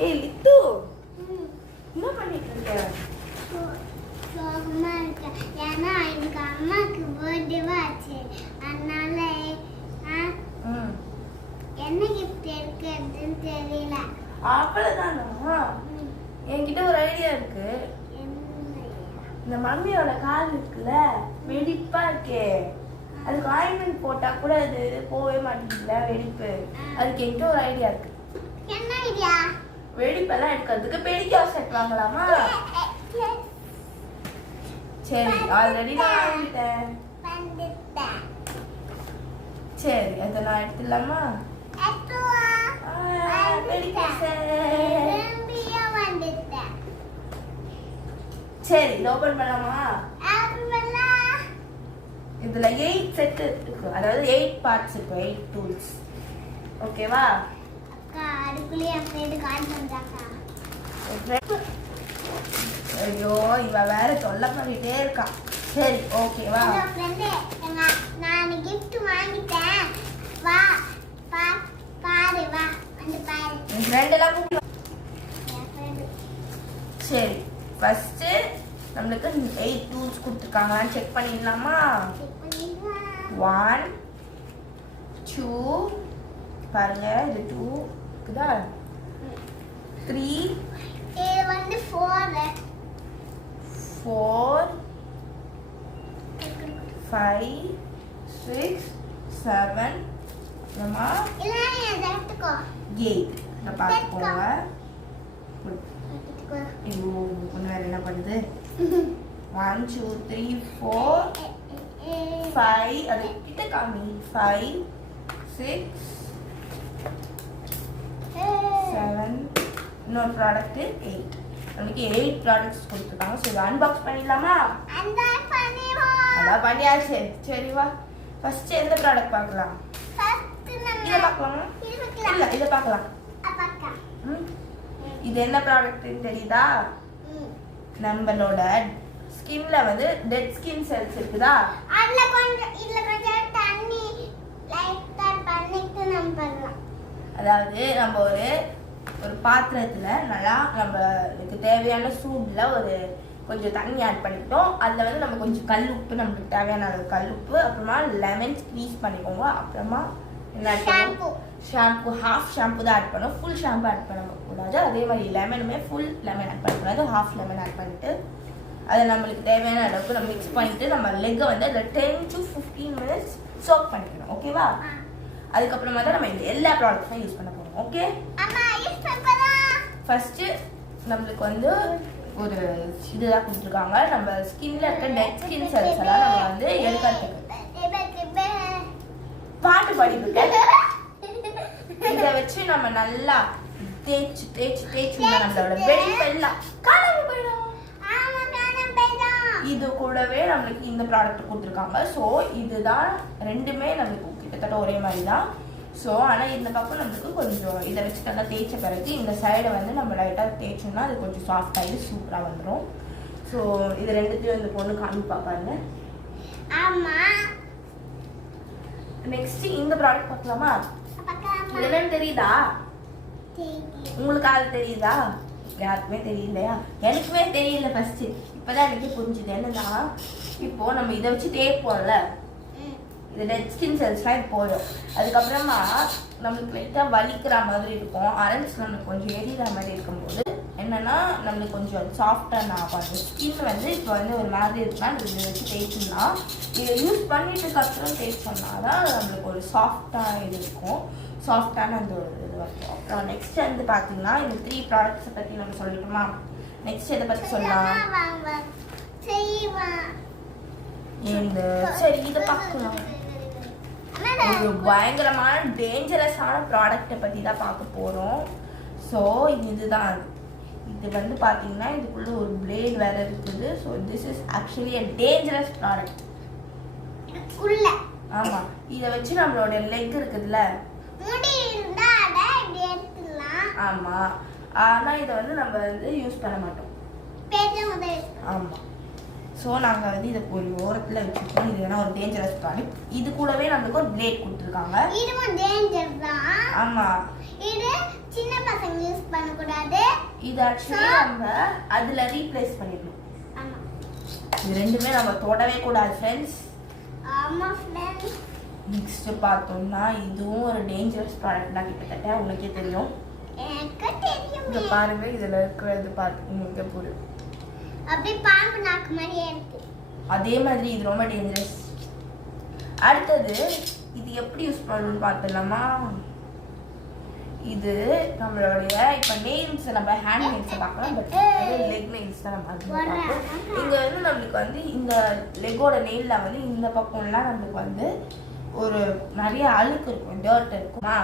ஏய் லித்து என்ன பண்ணிட்டு இருக்க? சோகமா இருக்கேன். ஏன்னா எங்க அம்மாக்கு பர்த்டே ஆச்சு. அதனால என்ன கிஃப்ட் எடுக்கிறதுன்னு தெரியல. அவ்வளவுதானா? என்கிட்ட ஒரு ஐடியா இருக்கு. இந்த மம்மியோட கால் இருக்குல்ல, வெடிப்பா இருக்கே, அதுக்கு ஆயின்மெண்ட் போட்டா கூட அது போகவே மாட்டேங்குதுல வெடிப்பு. அதுக்கு என்கிட்ட ஒரு ஐடியா இருக்கு. என்ன ஐடியா? வெடிப்பெல்லாம் எடுக்கிறதுக்கு பெடிக்யூர் செட் வாங்கலாமா? சரி, ஆல்ரெடி நான் வாங்கிட்டேன். சரி, அதை நான் எடுத்துடலாமா? சரி, இது ஓபன் பண்ணலாமா? இதுல 8 செட் இருக்கு, அதாவது 8 பார்ட்ஸ் இருக்கு, 8 டூல்ஸ். ஓகேவா? அக்கா அதுக்குள்ளே என் ஃப்ரெண்ட் கால் பண்றாக்கா. ஐயோ, இவ வேற தொல்லை பண்ணிட்டே இருக்கா. சரி, ஓகேவா? ஹலோ ஃப்ரெண்ட், நான் gift வாங்கிட்டேன். வா பாரு, வா வந்து பாரு. என் ஃப்ரெண்ட் எல்லாம் கூப்பிடு. சரி, ஃபர்ஸ்ட் நம்மளுக்கு 8 டூல்ஸ் கொடுத்துருக்காங்களான்னு செக் பண்ணிடலாமா? 1 2 பாருங்க, இது 2 இருக்குதா? 3 இது வந்து 4 5 6 7 அம்மா இல்ல நீ எடுத்துக்கோ. 8 இத பாத்துக்கோங்க. ஐயோ, ஒண்ணு வேற என்ன பண்ணுது? 1 2 3 4 5 அது கிட்ட காமி. 5 6 7 இன்னொரு ப்ராடக்ட் 8. நமக்கு 8 ப்ராடக்ட்ஸ் கொடுத்துருக்காங்க. சரி, அன்பாக்ஸ் பண்ணிடலாமா? அன்பாக்ஸ் பண்ணிடுவோம். அதான் பண்ணியாச்சு. சரி வா, ஃபர்ஸ்ட் எந்த ப்ராடக்ட் பார்க்கலாம்? இதை பார்க்கலாமா? இல்ல, இதை பார்க்கலாம். இது என்ன ப்ராடக்ட்னு தெரியுதா? நம்மளோட ஸ்கின்ல வந்து டெட் ஸ்கின் செல்ஸ் இருக்குதா, அதுல கொஞ்சம் தண்ணி லைட்டா பண்ணிட்டு நம்ம பண்ணலாம். அதாவது நம்ம ஒரு பாத்திரத்துல நல்லா நமக்கு தேவையான சூடுல கொஞ்சம் தண்ணி ஆட் பண்ணிட்டோம். அதில் வந்து நம்ம கொஞ்சம் கல் உப்பு, நமக்கு தேவையான அளவு கல் உப்பு, அப்புறமா லெமன் ஸ்க்வீஸ் பண்ணிக்கோங்க. அப்புறமா என்ன ஷாம்பு, ஹாஃப் ஷாம்பு தான் ஆட் பண்ணணும், ஃபுல் ஷாம்பு ஆட் பண்ணக்கூடாது. அதே மாதிரி லெமனுமே ஃபுல் லெமன் ஆட் பண்ணக்கூடாது, ஹாஃப் லெமன் ஆட் பண்ணிட்டு அதை நம்மளுக்கு தேவையான அளவுக்கு நம்ம மிக்ஸ் பண்ணிட்டு நம்ம லெக்கை வந்து அதில் 10 to 15 மினிட்ஸ் சோக் பண்ணிக்கணும். ஓகேவா? அதுக்கப்புறமா தான் நம்ம இந்த எல்லா ப்ராடக்ட்ஸும் யூஸ் பண்ண போகிறோம். ஓகே, ஃபர்ஸ்ட் நம்மளுக்கு வந்து ஒரு இதுதான் கொடுத்துருக்காங்க. நம்ம ஸ்கின்ல இருக்க டெட் ஸ்கின் செல்ஸ் எல்லாம் நம்ம வந்து எடுக்கிறதுக்கு பாட்டு பாடிட்டு இதை வச்சு நம்ம நல்லா தேய்ச்சி தேய்ச்சி தேய்ச்சி நம்மளோட வெடிப்பெல்லாம் காணாம போயிடும். இது கூடவே நம்மளுக்கு இந்த ப்ராடக்ட் கொடுத்துருக்காங்க. ஸோ இதுதான் ரெண்டுமே நம்மளுக்கு கிட்டத்தட்ட ஒரே மாதிரி தான். ஸோ ஆனால் இந்த பக்கம் நம்மளுக்கு கொஞ்சம் இதை வச்சு நல்லா தேய்ச்ச பிறகு இந்த சைடை வந்து நம்ம லைட்டாக தேய்ச்சோம்னா அது கொஞ்சம் சாஃப்ட் ஆகி சூப்பராக வந்துடும். ஸோ இது ரெண்டுத்தையும் இந்த பொண்ணு காமிப்பா பாருங்க. நெக்ஸ்ட் இந்த ப்ராடக்ட் பார்க்கலாமா? இது என்னன்னு தெரியுதா உங்களுக்கு? அது தெரியுதா? யாருக்குமே தெரியலையா? எனக்குமே தெரியல ஃபர்ஸ்ட். இப்பதான் எனக்கு புரிஞ்சுது. என்னன்னா, இப்போ நம்ம இதை வச்சு தேய்ப்போம்ல, இது டெட் ஸ்கின் செல்ஸ்லாம் இது போயிடும். அதுக்கப்புறமா நம்மளுக்கு லைட்டாக வலிக்கிற மாதிரி இருக்கும், அரண்ட்ஸ் நம்மளுக்கு கொஞ்சம் எரிகிற மாதிரி இருக்கும்போது என்னன்னா நம்மளுக்கு கொஞ்சம் சாஃப்டாக நான் பண்ணுறேன். ஸ்கின் வந்து இப்போ வந்து ஒரு மாதிரி இருக்குன்னா இதை வச்சு தேய்ச்சோம்னா, இதை யூஸ் பண்ணிட்டு அப்புறம் தேய்ச்சோம்னா தான் நம்மளுக்கு ஒரு சாஃப்டாக இது இருக்கும், சாஃப்டான அந்த ஒரு இது இருக்கும். அப்புறம் நெக்ஸ்ட் வந்து பார்த்தீங்கன்னா இந்த 3 ப்ராடக்ட்ஸை பற்றி நம்ம சொல்லிட்டோமா? நெக்ஸ்ட் எதை பற்றி சொல்லலாம்? சரி, இதை பார்க்கலாம். ஒரு பயங்கரமான டேஞ்சரஸான ப்ராடக்ட்டை பற்றி தான் பார்க்க போகிறோம். ஸோ இதுதான். இது வந்து பார்த்தீங்கன்னா இதுக்குள்ள ஒரு பிளேட் வேற இருக்குது. So this is actually a dangerous product. ஆமாம், இதை வச்சு நம்மளோட லெக் இருக்குதுல்ல, ஆமாம், ஆனால் இதை வந்து நம்ம வந்து யூஸ் பண்ண மாட்டோம். ஆமாம், ஸோ நாங்கள் வந்து இதை ஒரு ஓரத்தில் வச்சுருக்கோம். இது வேணா ஒரு டேஞ்சரஸ் ப்ராடக்ட். இது கூடவே நம்மளுக்கு ஒரு பிளேட் கொடுத்துருக்காங்க. ஆமாம், இது சின்ன பசங்க யூஸ் பண்ண கூடாது. இது ஆக்சுவலி நம்ம அதுல ரீப்ளேஸ் பண்ணிடணும். ஆமா. இது ரெண்டுமே நம்ம தொடவே கூடாது ஃப்ரெண்ட்ஸ். ஆமா ஃப்ரெண்ட்ஸ். நெக்ஸ்ட் பார்த்தோம்னா இதுவும் ஒரு டேஞ்சரஸ் ப்ராடக்ட் தான் கிட்டத்தட்ட உங்களுக்கே தெரியும். எனக்கு தெரியும். இத பாருங்க இதுல இருக்கிறது பார்த்து உங்களுக்கு புரியும். அப்படியே பாம்பு நாக்கு மாதிரியே இருக்கு. அதே மாதிரி இது ரொம்ப டேஞ்சரஸ். அடுத்தது இது எப்படி யூஸ் பண்ணணும்னு பார்த்தலாமா? இது நம்மளுடைய இப்போ நெயில்ஸ் நம்ம ஹேண்ட் நெயில்ஸை பார்க்கலாம். பட் லெக் நெயில்ஸ் தான் நம்ம பார்க்கலாம். இங்கே வந்து நம்மளுக்கு வந்து இந்த லெக்கோட நெயிலில் வந்து இந்த பக்கம்லாம் நம்மளுக்கு வந்து ஒரு நிறைய அழுக்கு இருக்கும், டர்ட் இருக்குமா?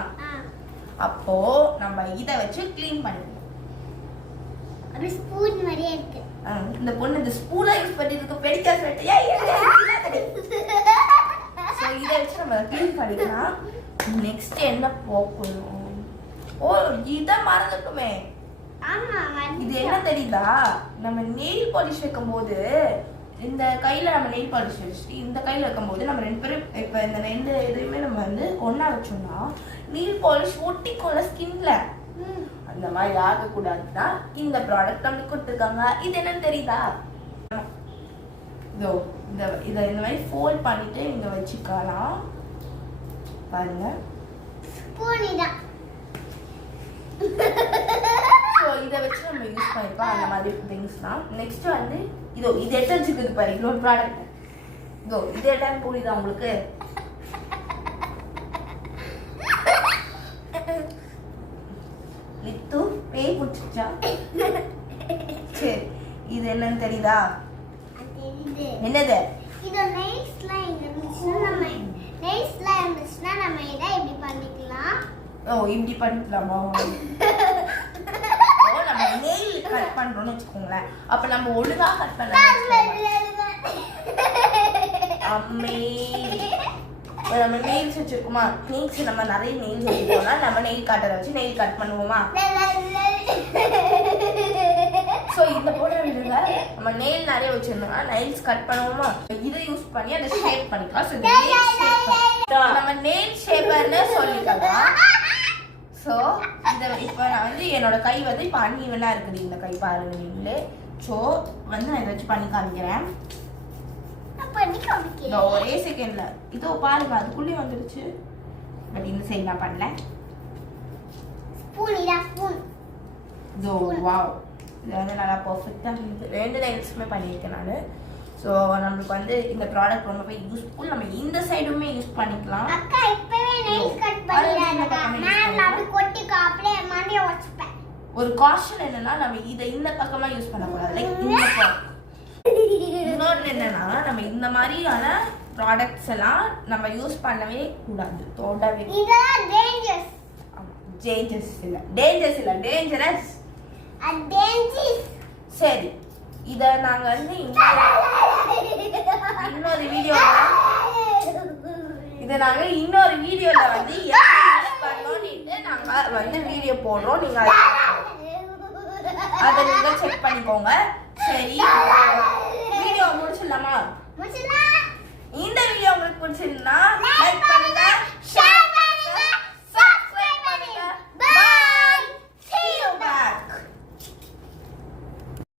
அப்போ நம்ம இதை வச்சு க்ளீன் பண்ணிக்கணும். அது ஸ்பூன் மாதிரியே இருக்கு. இந்த பொண்ணு இந்த ஸ்பூனா யூஸ் பண்ணிருக்கு, பெடிக்கா சொல்லிட்டு ஸோ இதை வச்சு நம்ம க்ளீன் பண்ணிக்கலாம். நெக்ஸ்ட் என்ன போகணும்? ஓ இதை மறந்துட்டுமே. ஆமா. இது என்ன தெரியுதா? நம்ம நெயில் பாலிஷ் வைக்கும் போது இந்த கையில நம்ம நெயில் பாலிஷ் வச்சுட்டு இந்த கையில வைக்கும் போது நம்ம ரெண்டு பேரும் இப்போ இந்த ரெண்டு இதுவுமே நம்ம வந்து ஒண்ணா வச்சோம்னா நெயில் பாலிஷ் ஒட்டிக்கொள்ள ஸ்கின்ல. அந்த மாதிரி ஆகக்கூடாதுன்னா இந்த ப்ராடக்ட் நம்மளுக்கு கொடுத்துருக்காங்க. இது என்னன்னு தெரியுதா? இதோ இதை இந்த மாதிரி ஃபோல்ட் பண்ணிட்டு இங்க வச்சுக்கலாம். பாருங்க ஸ்பூனிதான். ஸோ இதை வச்சு நம்ம யூஸ் பண்ணிக்கலாம் அந்த மாதிரி திங்ஸ்லாம். நெக்ஸ்ட் வந்து இதோ இது எட்டச்சுக்குது பாரு, இன்னொரு ப்ராடக்ட். இதோ இது எட்டான்னு புரியுதா உங்களுக்கு? லித்து பேய் பிடிச்சிச்சா? சரி இது என்னன்னு தெரியுதா? என்னது? இது நெயில்ஸ்லாம் இருந்துச்சுன்னா நம்ம இதை இப்படி பண்ணிக்கலாம். ஓ இப்படி பண்ணிக்கலாமா? ஓ நம்ம நெயில் கட் பண்றோம்னு வச்சுக்கோங்களேன். அப்ப நம்ம ஒழுங்கா கட் பண்ணலாம். அம்மே நம்ம நெயில்ஸ் வச்சிருக்கோமா? நெயில்ஸ் நம்ம நிறைய நெயில்ஸ் வச்சிருக்கோம்னா நம்ம நெயில் கட்டரை வச்சு நெயில் கட் பண்ணுவோமா? ஸோ இந்த போட விடுங்க. நம்ம நெயில் நிறைய வச்சிருந்தோம்னா நெயில்ஸ் கட் பண்ணுவோமா? இதை யூஸ் பண்ணி அதை ஷேப் பண்ணிக்கலாம். ஸோ நம்ம நெயில் ஷேப்பர்னு சொல்லிக்கலாம். ஸோ இதை இப்போ நான் வந்து என்னோட கை வந்து இப்போ அன்இவனாக இருக்குது. இந்த கை பாருங்க நீங்களே. ஸோ வந்து நான் இதை வச்சு பண்ணி காமிக்கிறேன். ஒரே செகண்ட்ல இதோ பாருங்க அதுக்குள்ளேயே வந்துடுச்சு. பட் இந்த சைடு நான் பண்ணல. இதோ வாவ், இது வந்து நல்லா பர்ஃபெக்டாக ரெண்டு நெயில்ஸுமே பண்ணியிருக்கேன் நான். ஸோ நம்மளுக்கு வந்து இந்த ப்ராடக்ட் ரொம்பவே யூஸ்ஃபுல். நம்ம இந்த சைடுமே யூஸ் பண்ணிக்கலாம். அக்கா இப்பவே நெயில்ஸ் கட் பண்ணிடலாம். நான் அப்படி கொட்டிக்க அப்படியே மண்டைய வச்சுப்பேன். ஒரு காஷன் என்னன்னா நம்ம இதை இந்த பக்கமா யூஸ் பண்ணக்கூடாது. லைக் இந்த பக்கம். இன்னொன்று என்னன்னா நம்ம இந்த மாதிரியான ப்ராடக்ட்ஸ் எல்லாம் நம்ம யூஸ் பண்ணவே கூடாது, தொடவே. இதெல்லாம் டேஞ்சரஸ். டேஞ்சரஸ் இல்ல, டேஞ்சரஸ் இல்ல, டேஞ்சரஸ். சரி இதை நாங்க வந்து இன்னொரு வீடியோல வந்து எப்படி பண்ணோம்னு நாங்க வந்து வீடியோ போடுறோம். நீங்க அதை நீங்க செக் பண்ணிக்கோங்க. சரி வீடியோ முடிச்சிடலாமா? இந்த வீடியோ உங்களுக்கு பிடிச்சிருந்தா லைக் பண்ணுங்க, ஷேர்